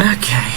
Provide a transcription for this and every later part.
Okay.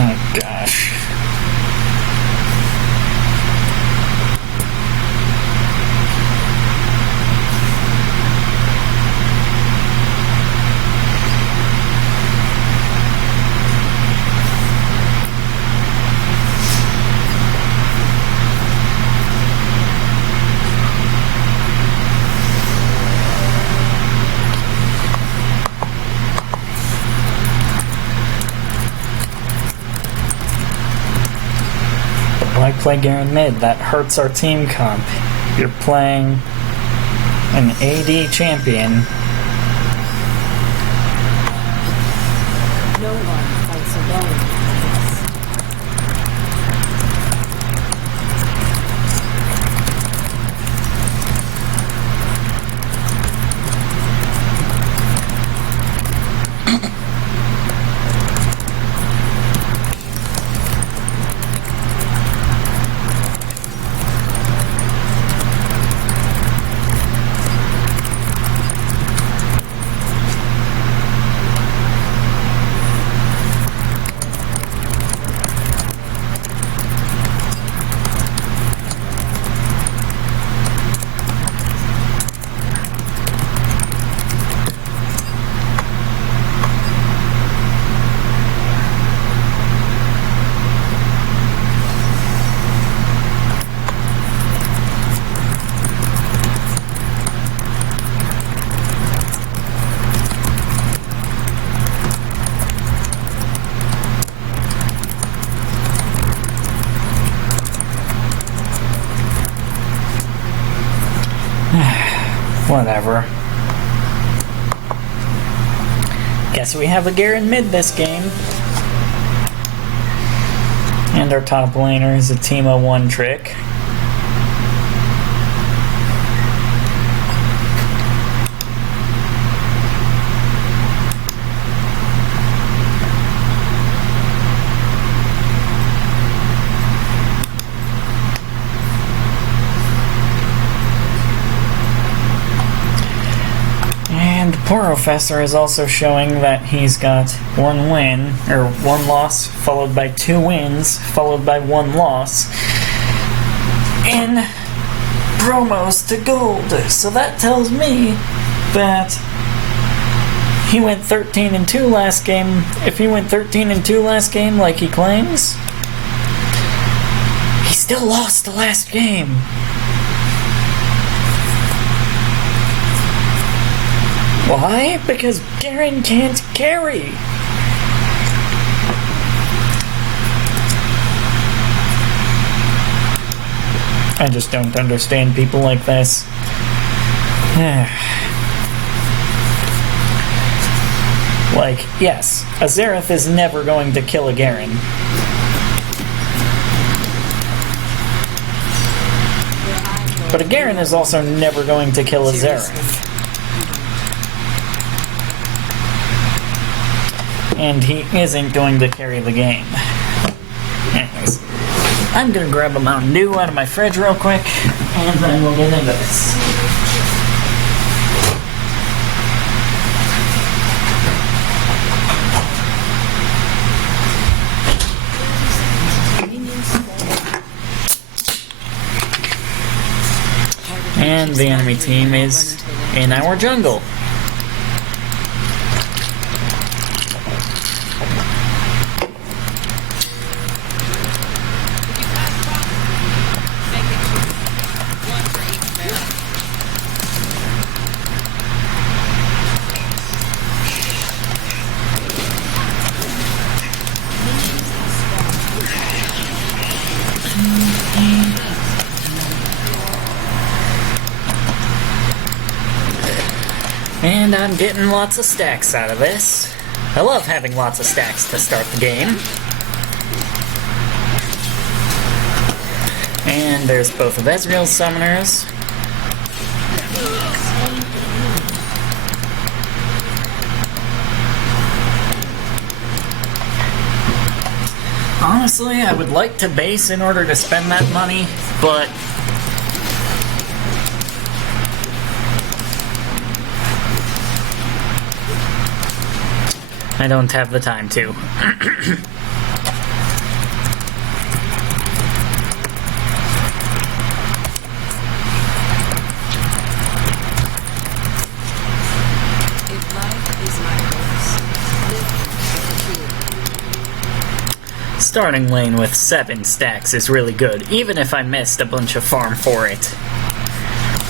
Oh, gosh. Why play Garen mid? That hurts our team comp. You're playing an AD champion. No one fights alone. Whatever. Guess we have a Garen mid this game. And our top laner is a Teemo one trick. Professor is also showing that he's got one win, or one loss, followed by 2 wins, followed by 1 loss, in promos to gold. So that tells me that he went 13-2 last game. If he went 13-2 last game like he claims, he still lost the last game. Why? Because Garen can't carry. I just don't understand people like this. Like, yes, a Xerath is never going to kill a Garen. But a Garen is also never going to kill a Xerath. And he isn't going to carry the game. Anyways, I'm gonna grab a Mountain Dew out of my fridge real quick, and then we'll get into this. And the enemy team is in our jungle. And I'm getting lots of stacks out of this. I love having lots of stacks to start the game. And there's both of Ezreal's summoners. Honestly, I would like to base in order to spend that money, but I don't have the time to. If life is my horse, Starting lane with 7 stacks is really good, even if I missed a bunch of farm for it.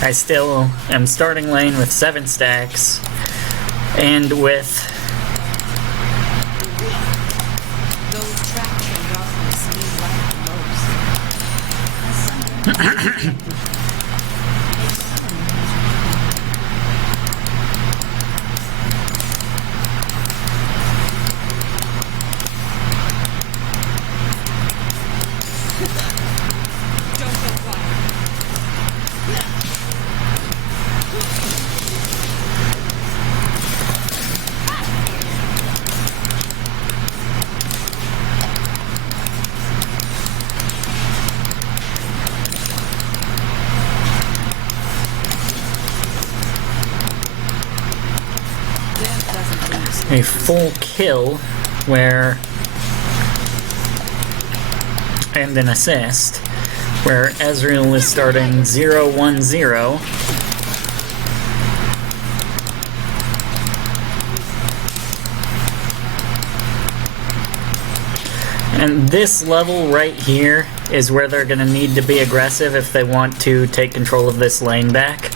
I still am starting lane with 7 stacks, and with those traction rockets need life the most. Don't go far. a full kill where and an assist where Ezreal is starting 0-1-0. And this level right here is where they're going to need to be aggressive if they want to take control of this lane back,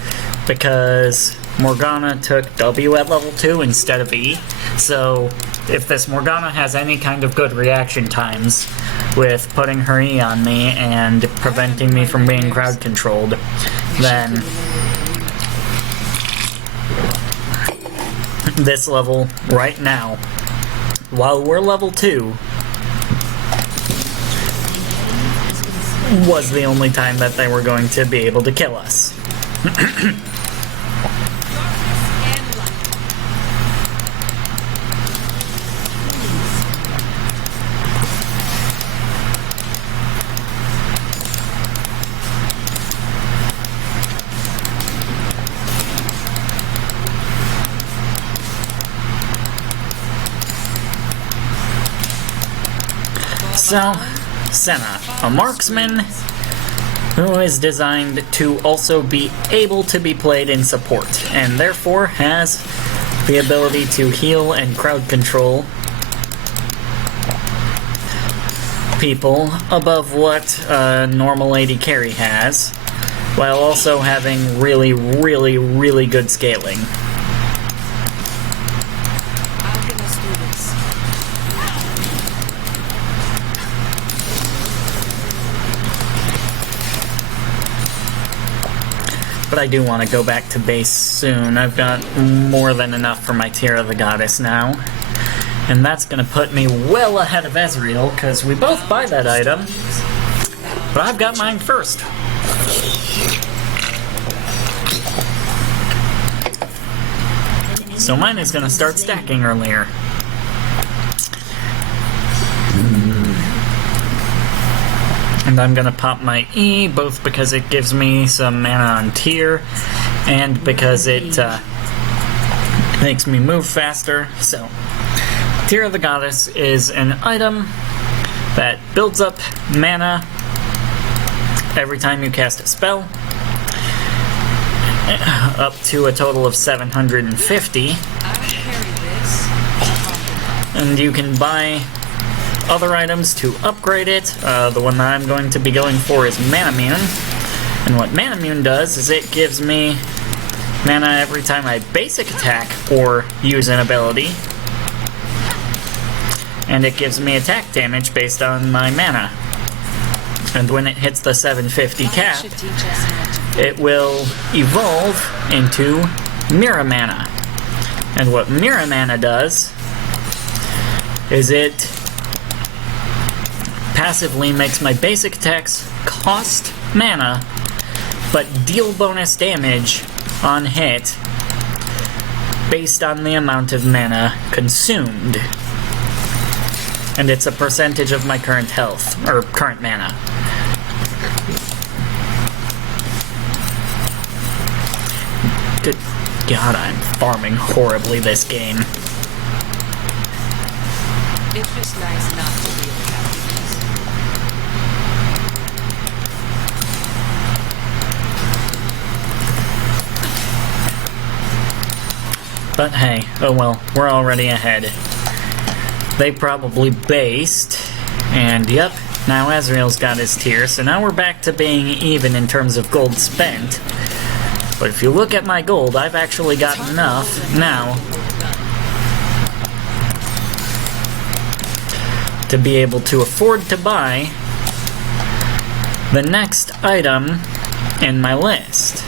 because Morgana took W at level 2 instead of E. So if this Morgana has any kind of good reaction times with putting her E on me and preventing me from being crowd controlled, then this level right now, while we're level 2, was the only time that they were going to be able to kill us. So, Senna, a marksman who is designed to also be able to be played in support, and therefore has the ability to heal and crowd control people above what a normal AD carry has, while also having really, really, really good scaling. But I do want to go back to base soon. I've got more than enough for my Tear of the Goddess now. And that's going to put me well ahead of Ezreal, because we both buy that item. But I've got mine first. So mine is going to start stacking earlier. And I'm gonna pop my E, both because it gives me some mana on tier, and because it makes me move faster. So, Tear of the Goddess is an item that builds up mana every time you cast a spell, up to a total of 750. I'll carry this. And you can buy other items to upgrade it. The one that I'm going to be going for is Manamune. And what Manamune does is it gives me mana every time I basic attack or use an ability. And it gives me attack damage based on my mana. And when it hits the 750 cap, Should teach us how to it will evolve into Mirror Mana. And what Mirror Mana does is it passively makes my basic attacks cost mana, but deal bonus damage on hit based on the amount of mana consumed. And it's a percentage of my current health, or current mana. Good God, I'm farming horribly this game. It's just nice not to be a captive. But hey, oh well, we're already ahead. They probably based, and yep, now Azrael's got his tier, so now we're back to being even in terms of gold spent. But if you look at my gold, I've actually got enough now to be able to afford to buy the next item in my list,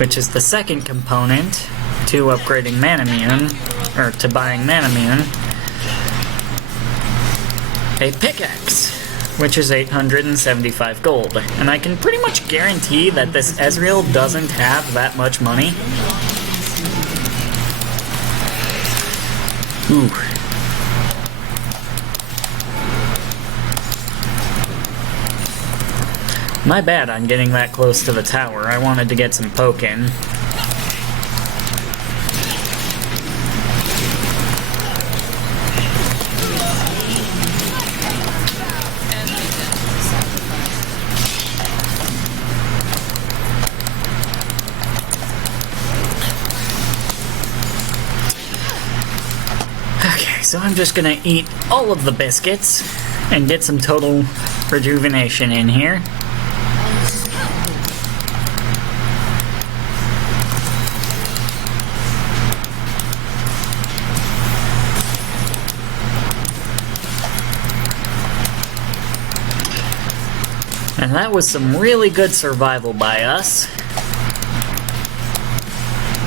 which is the second component to upgrading Manamune, or to buying Manamune, a pickaxe, which is 875 gold. And I can pretty much guarantee that this Ezreal doesn't have that much money. Ooh. My bad on getting that close to the tower. I wanted to get some poke in. So I'm just gonna eat all of the biscuits and get some total rejuvenation in here. And that was some really good survival by us.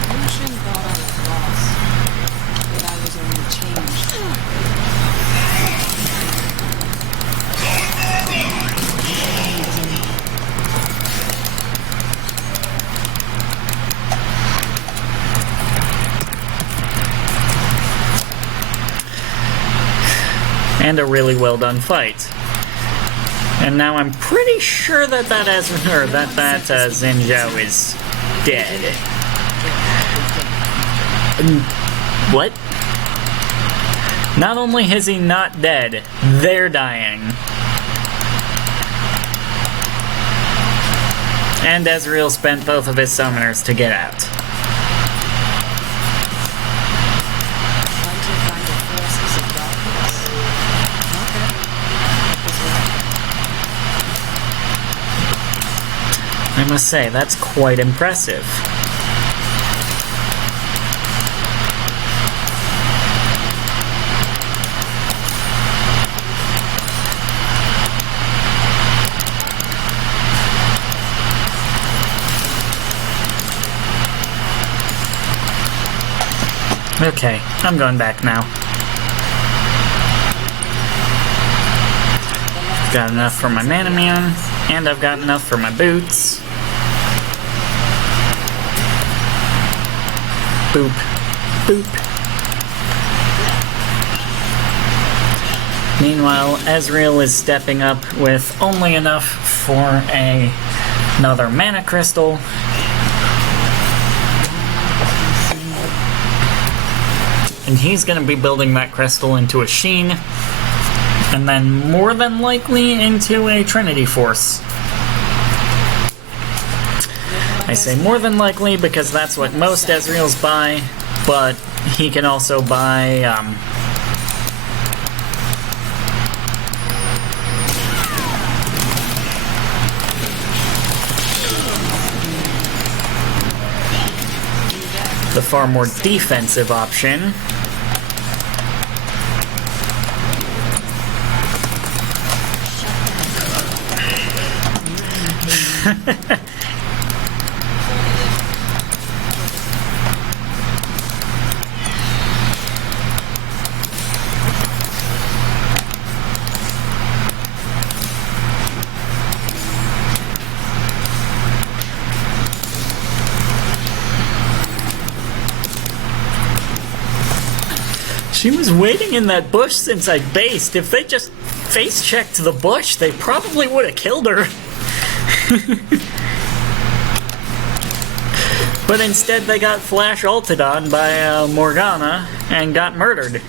Lucian thought I was lost, but I was only changed. And a really well done fight. And now I'm pretty sure that Xin Zhao is dead. What? Not only is he not dead, they're dying. And Ezreal spent both of his summoners to get out. Hunter find the forces of darkness. I must say, that's quite impressive. Okay, I'm going back now. Got enough for my Manamune, and I've got enough for my boots. Boop. Boop. Meanwhile, Ezreal is stepping up with only enough for another mana crystal. And he's going to be building that crystal into a Sheen, and then more than likely into a Trinity Force. I say more than likely because that's what most Ezreals buy, but he can also buy the far more defensive option. She was waiting in that bush since I based. If they just face checked the bush, they probably would have killed her. But instead they got flash ulted on by Morgana and got murdered.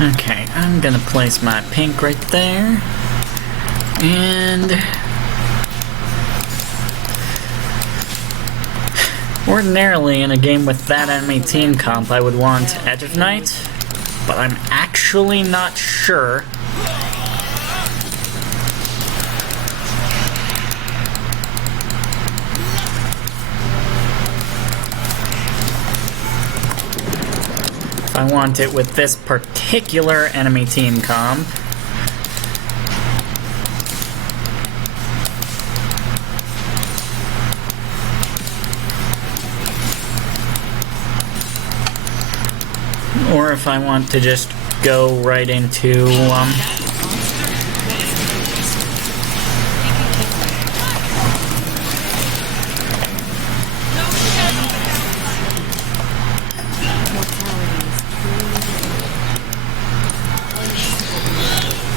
Okay, I'm gonna place my pink right there. And ordinarily in a game with that enemy team comp I would want Edge of Night, but I'm actually not sure. If I want it with this particular enemy team comp. Or if I want to just go right into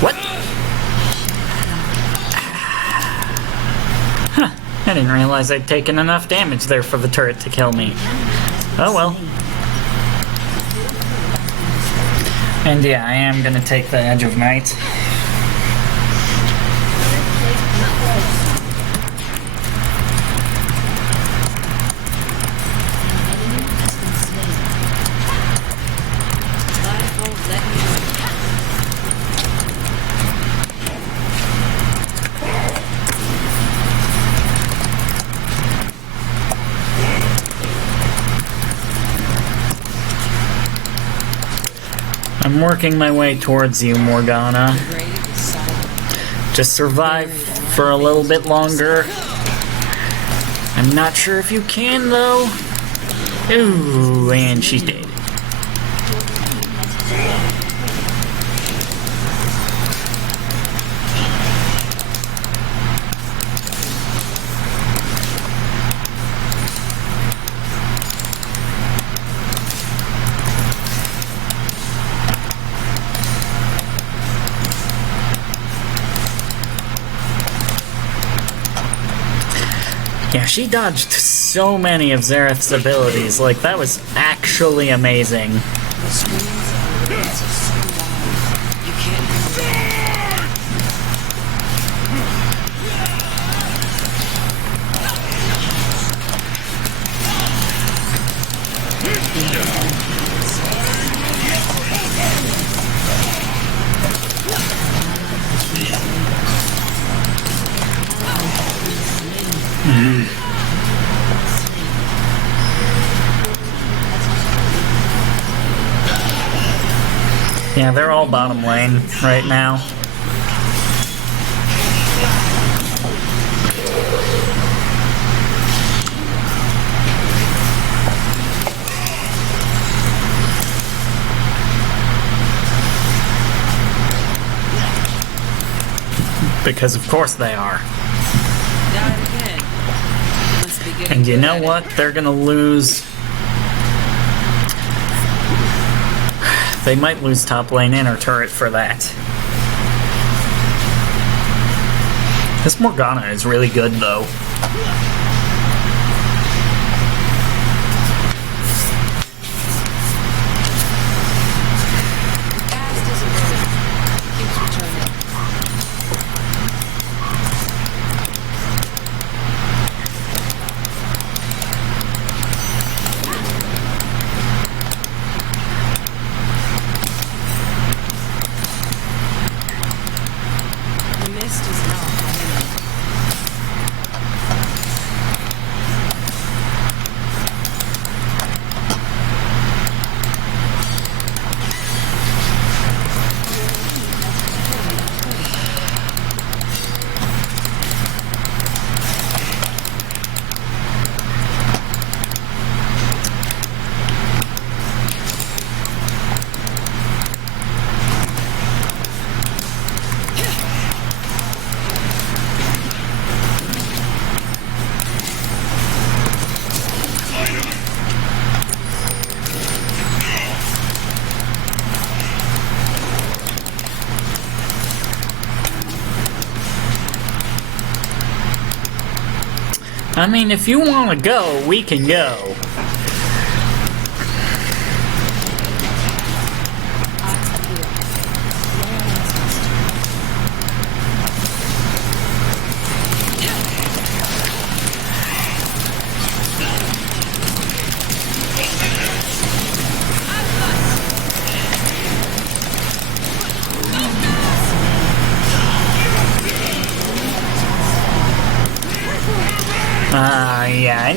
what? Huh, I didn't realize I'd taken enough damage there for the turret to kill me. Oh well. And yeah, I am gonna take the Edge of Night. I'm working my way towards you, Morgana. Just survive for a little bit longer. I'm not sure if you can, though. Ooh, and she's dead. Yeah, she dodged so many of Xerath's abilities. Like, that was actually amazing. The screams of the are so loud. You can't Yeah, they're all bottom lane right now. Because of course they are. Died again. Must be getting And you good know at it. what? They're gonna lose. They might lose top lane inner turret for that. This Morgana is really good though. Fast as a bird. Keeps returning. The mist is not my enemy. I mean, if you want to go, we can go. Yeah, I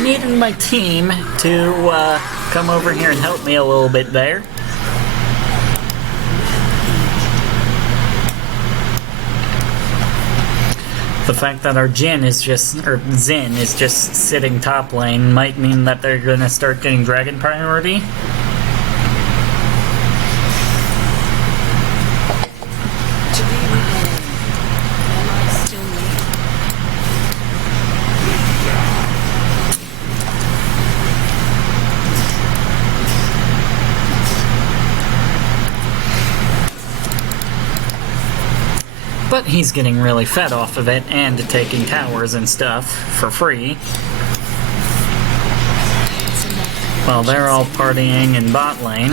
needed my team to come over here and help me a little bit there. The fact that our Jhin is just sitting top lane might mean that they're gonna start getting dragon priority. To be reborn. Am I still me? But he's getting really fed off of it and taking towers and stuff for free. While they're all partying in bot lane.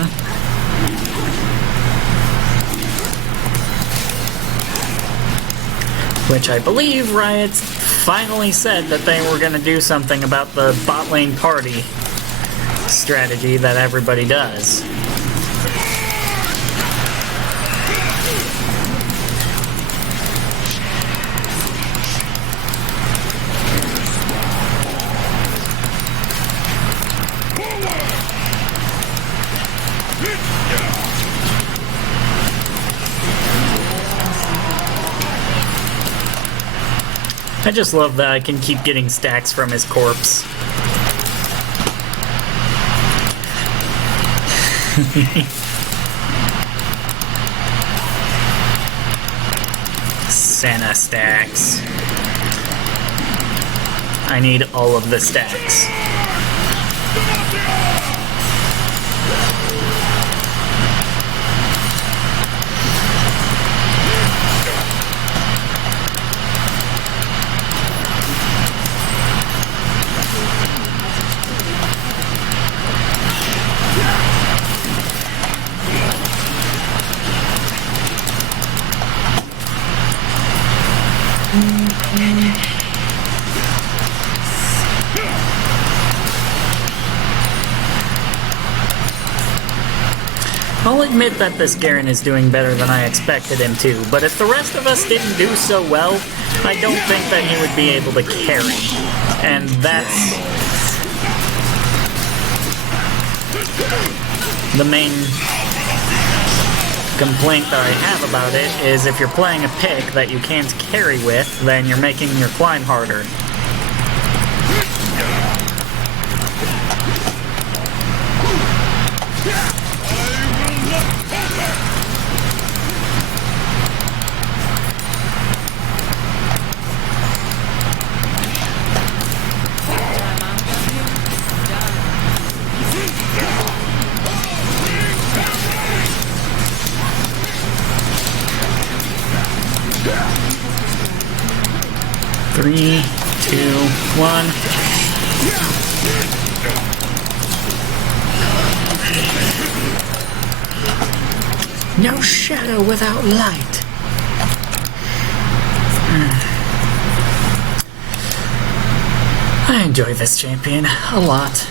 Which I believe Riot finally said that they were going to do something about the bot lane party strategy that everybody does. I just love that I can keep getting stacks from his corpse. Senna stacks. I need all of the stacks. I'll admit that this Garen is doing better than I expected him to, but if the rest of us didn't do so well, I don't think that he would be able to carry. And that's the main complaint that I have about it, is if you're playing a pick that you can't carry with, then you're making your climb harder. 3, 2, 1. No shadow without light. I enjoy this champion a lot.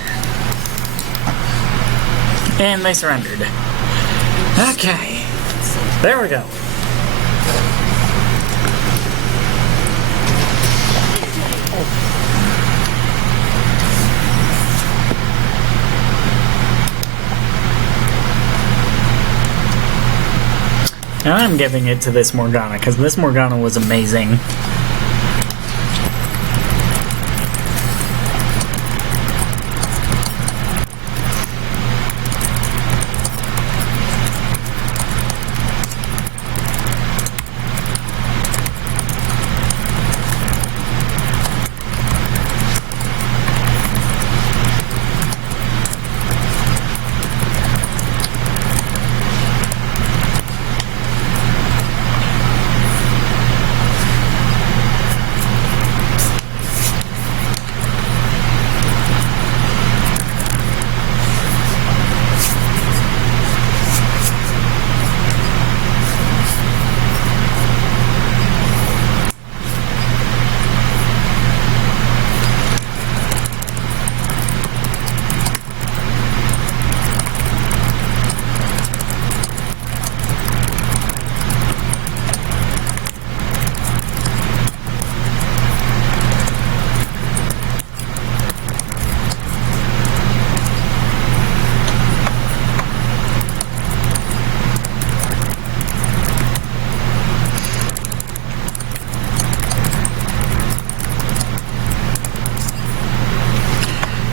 And they surrendered. Okay. There we go. Now I'm giving it to this Morgana, because this Morgana was amazing.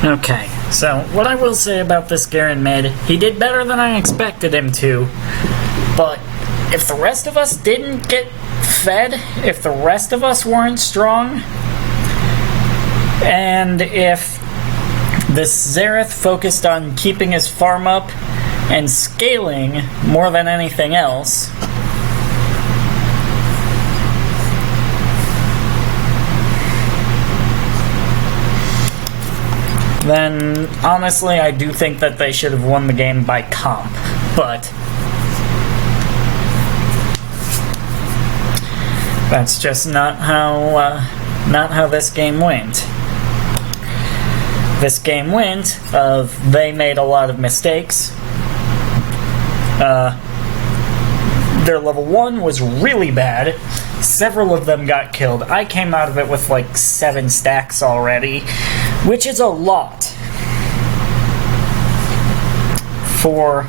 Okay, so what I will say about this Garen mid, he did better than I expected him to, but if the rest of us didn't get fed, if the rest of us weren't strong, and if this Xerath focused on keeping his farm up and scaling more than anything else, then honestly I do think that they should have won the game by comp, but that's just not how this game went. This game went of they made a lot of mistakes. Their level 1 was really bad. Several of them got killed. I came out of it with like 7 stacks already, which is a lot for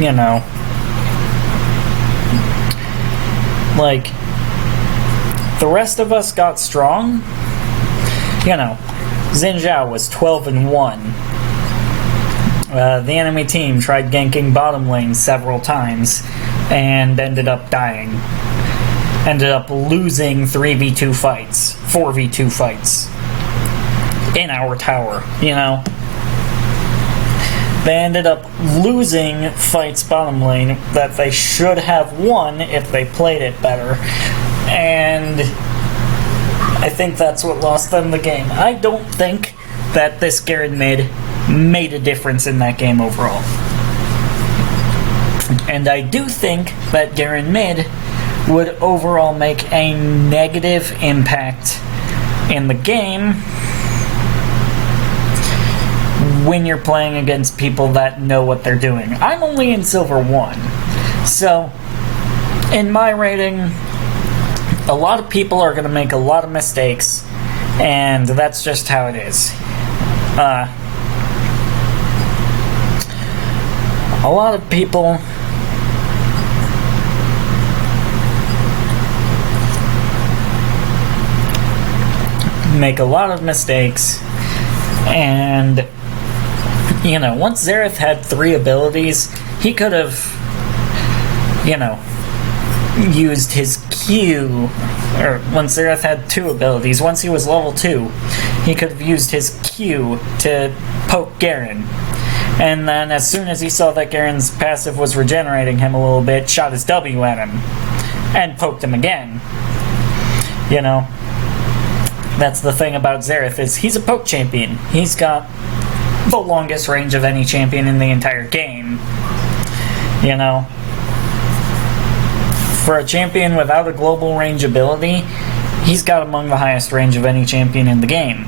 you know, like, the rest of us got strong. You know, Xin Zhao was 12-1. The enemy team tried ganking bottom lane several times and ended up dying. Ended up losing 3v2 fights, 4v2 fights in our tower, you know. They ended up losing fights bottom lane that they should have won if they played it better. And I think that's what lost them the game. I don't think that this Garen mid made a difference in that game overall. And I do think that Garen mid would overall make a negative impact in the game when you're playing against people that know what they're doing. I'm only in Silver 1, so in my rating, a lot of people are going to make a lot of mistakes, and that's just how it is. A lot of people make a lot of mistakes, and you know, once Xerath had 3 abilities, he could have used his Q, or when Xerath had 2 abilities. Once he was level 2, he could have used his Q to poke Garen. And then as soon as he saw that Garen's passive was regenerating him a little bit, shot his W at him. And poked him again. That's the thing about Xerath, is he's a poke champion. He's got the longest range of any champion in the entire game. For a champion without a global range ability, he's got among the highest range of any champion in the game.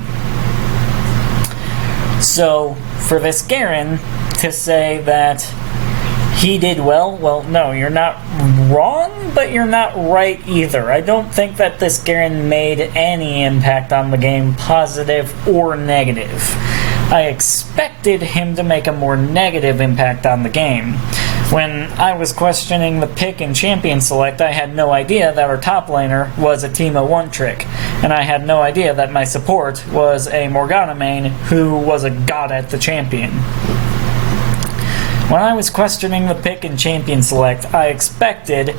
So, for this Garen to say that he did well, no, you're not wrong, but you're not right either. I don't think that this Garen made any impact on the game, positive or negative. I expected him to make a more negative impact on the game. When I was questioning the pick and champion select, I had no idea that our top laner was a Teemo 1-trick, and I had no idea that my support was a Morgana main who was a god at the champion. When I was questioning the pick and champion select, I expected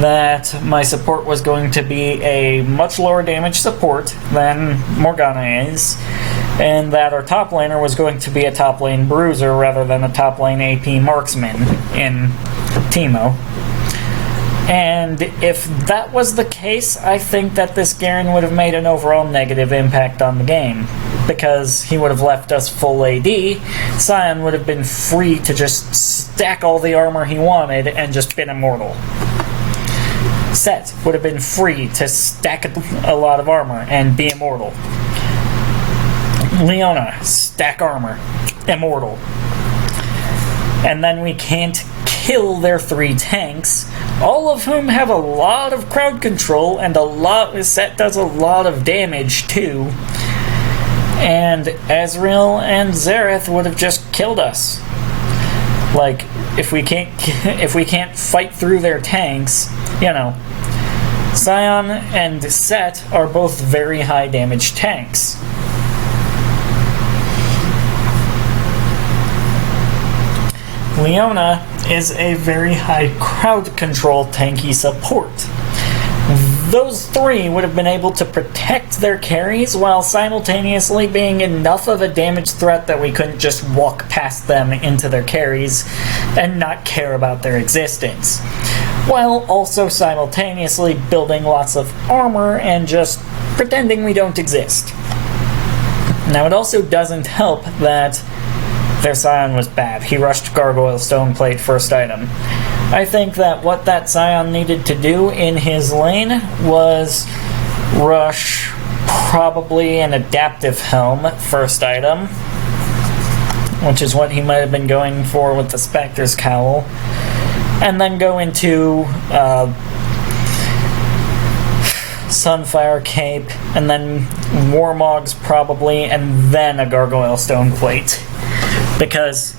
that my support was going to be a much lower damage support than Morgana is, and that our top laner was going to be a top lane bruiser rather than a top lane AP marksman in Teemo. And if that was the case, I think that this Garen would have made an overall negative impact on the game, because he would have left us full AD. Sion would have been free to just stack all the armor he wanted and just been immortal. Set would have been free to stack a lot of armor and be immortal. Leona, stack armor, immortal. And then we can't kill their 3 tanks, all of whom have a lot of crowd control, and Set does a lot of damage too. And Ezreal and Xerath would have just killed us. Like, if we can't fight through their tanks, Sion and Set are both very high damage tanks. Leona is a very high crowd control tanky support. Those 3 would have been able to protect their carries while simultaneously being enough of a damage threat that we couldn't just walk past them into their carries and not care about their existence, while also simultaneously building lots of armor and just pretending we don't exist. Now, it also doesn't help that their Sion was bad. He rushed Gargoyle Stoneplate first item. I think that what that Sion needed to do in his lane was rush probably an Adaptive Helm first item, which is what he might have been going for with the Spectre's Cowl, and then go into Sunfire Cape, and then Warmogs probably, and then a Gargoyle Stoneplate. Because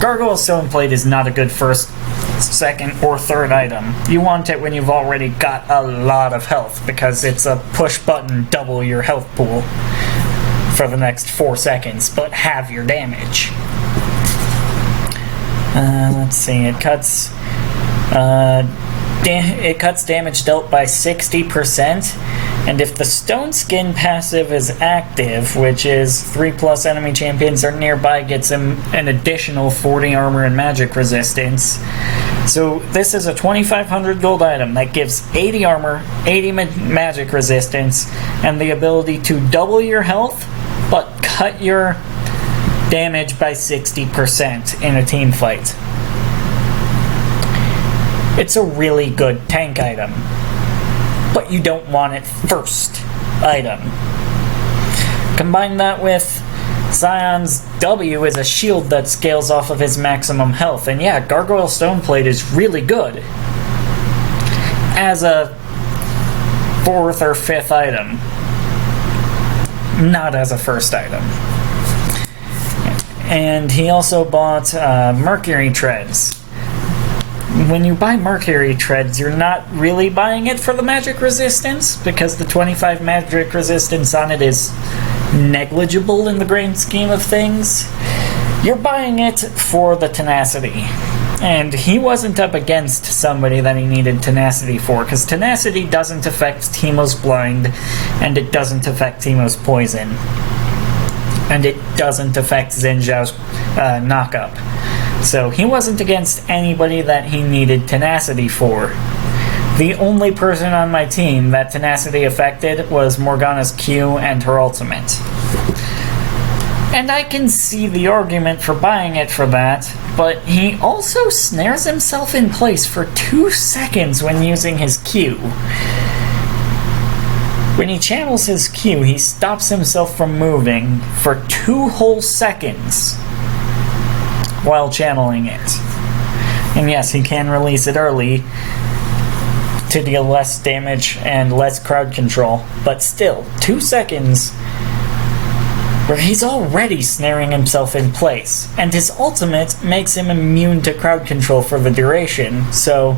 Gargoyle Stoneplate is not a good first, second, or third item. You want it when you've already got a lot of health, because it's a push button double your health pool for the next 4 seconds, but have your damage. Let's see, it cuts damage dealt by 60%, and if the Stone Skin passive is active, which is 3+ enemy champions are nearby, gets him an additional 40 armor and magic resistance. So this is a 2,500 gold item that gives 80 armor, 80 magic resistance, and the ability to double your health, but cut your damage by 60% in a team fight. It's a really good tank item, but you don't want it first item. Combine that with Sion's W is a shield that scales off of his maximum health, and yeah, Gargoyle Stoneplate is really good as a 4th or 5th item, not as a first item. And he also bought Mercury Treads. When you buy Mercury Treads, you're not really buying it for the magic resistance, because the 25 magic resistance on it is negligible in the grand scheme of things. You're buying it for the tenacity. And he wasn't up against somebody that he needed tenacity for, because tenacity doesn't affect Teemo's blind, and it doesn't affect Teemo's poison. And it doesn't affect Xin Zhao's knock-up. So he wasn't against anybody that he needed tenacity for. The only person on my team that tenacity affected was Morgana's Q and her ultimate. And I can see the argument for buying it for that, but he also snares himself in place for 2 seconds when using his Q. When he channels his Q, he stops himself from moving for 2 whole seconds while channeling it. And yes, he can release it early to deal less damage and less crowd control, but still, 2 seconds where he's already snaring himself in place, and his ultimate makes him immune to crowd control for the duration, so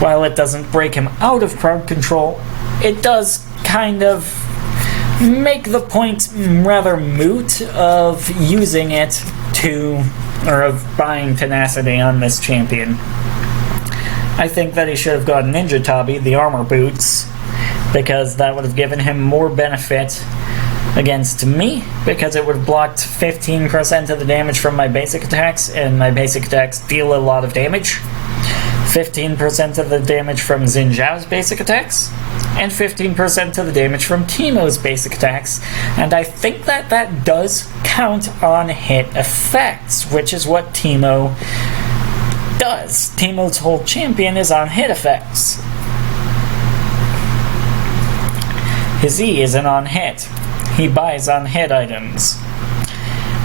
while it doesn't break him out of crowd control, it does kind of make the point rather moot of using it to, or of buying tenacity on this champion. I think that he should have gotten Ninja Tabi, the armor boots, because that would have given him more benefit against me, because it would have blocked 15% of the damage from my basic attacks, and my basic attacks deal a lot of damage. 15% of the damage from Xin Zhao's basic attacks, and 15% of the damage from Teemo's basic attacks, and I think that that does count on hit effects, which is what Teemo does. Teemo's whole champion is on hit effects. His E isn't on hit. He buys on hit items.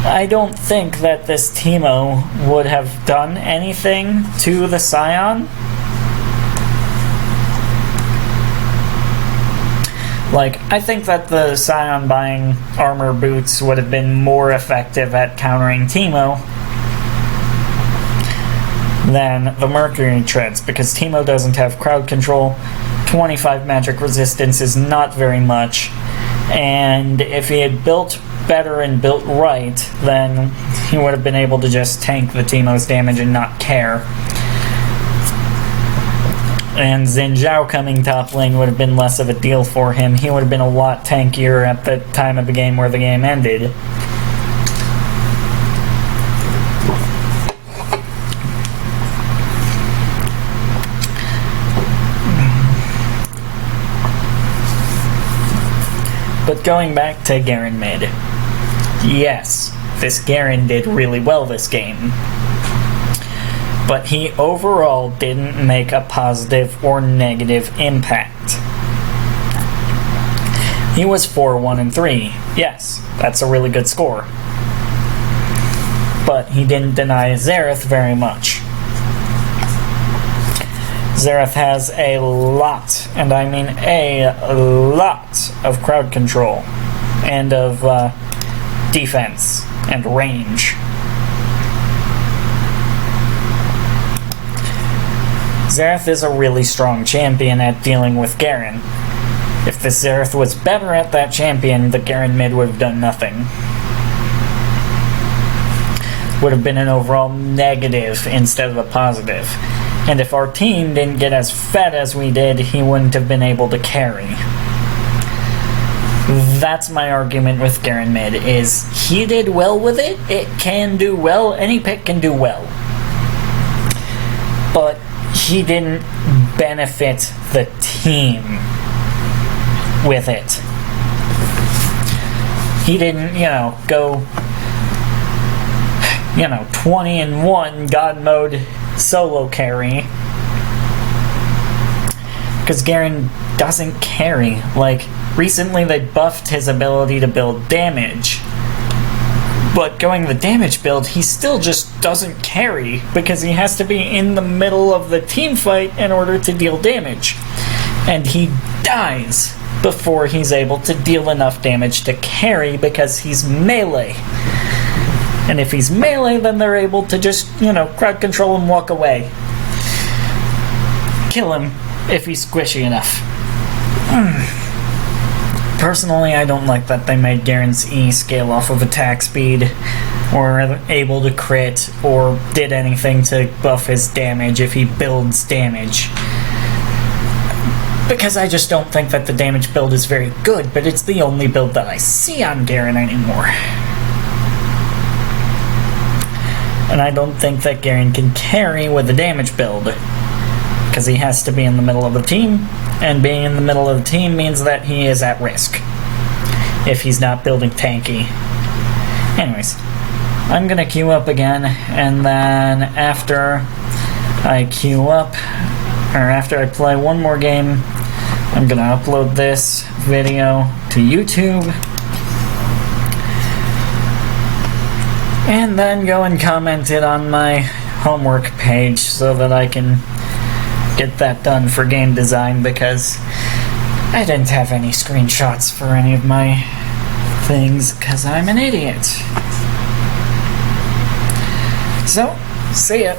I don't think that this Teemo would have done anything to the Scion. Like, I think that the Scion buying armor boots would have been more effective at countering Teemo than the Mercury Treads, because Teemo doesn't have crowd control. 25 magic resistance is not very much, and if he had built better and built right, then he would have been able to just tank the Teemo's damage and not care. And Xin Zhao coming top lane would have been less of a deal for him. He would have been a lot tankier at the time of the game where the game ended. But going back to Garen mid, yes, this Garen did really well this game, but he overall didn't make a positive or negative impact. He was 4-1-3. Yes, that's a really good score. But he didn't deny Xerath very much. Xerath has a lot, and I mean a lot, of crowd control and of defense and range. Xerath is a really strong champion at dealing with Garen. If the Xerath was better at that champion, the Garen mid would have done nothing. Would have been an overall negative instead of a positive. And if our team didn't get as fed as we did, he wouldn't have been able to carry. That's my argument with Garen mid, is he did well with it. It can do well. Any pick can do well. But he didn't benefit the team with it. He didn't, go 20-1 God mode solo carry, because Garen doesn't carry. Like, recently they buffed his ability to build damage, but going the damage build, he still just doesn't carry, because he has to be in the middle of the team fight in order to deal damage, and he dies before he's able to deal enough damage to carry, because he's melee. And if he's melee, then they're able to just, crowd control and walk away. Kill him if he's squishy enough. Personally, I don't like that they made Garen's E scale off of attack speed. or able to crit or did anything to buff his damage if he builds damage. Because I just don't think that the damage build is very good, but it's the only build that I see on Garen anymore. And I don't think that Garen can carry with the damage build, because he has to be in the middle of the team, and being in the middle of the team means that he is at risk if he's not building tanky. Anyways, I'm gonna queue up again, and then after I queue up, or after I play one more game, I'm gonna upload this video to YouTube, and then go and comment it on my homework page so that I can get that done for game design, because I didn't have any screenshots for any of my things because I'm an idiot. So, see ya.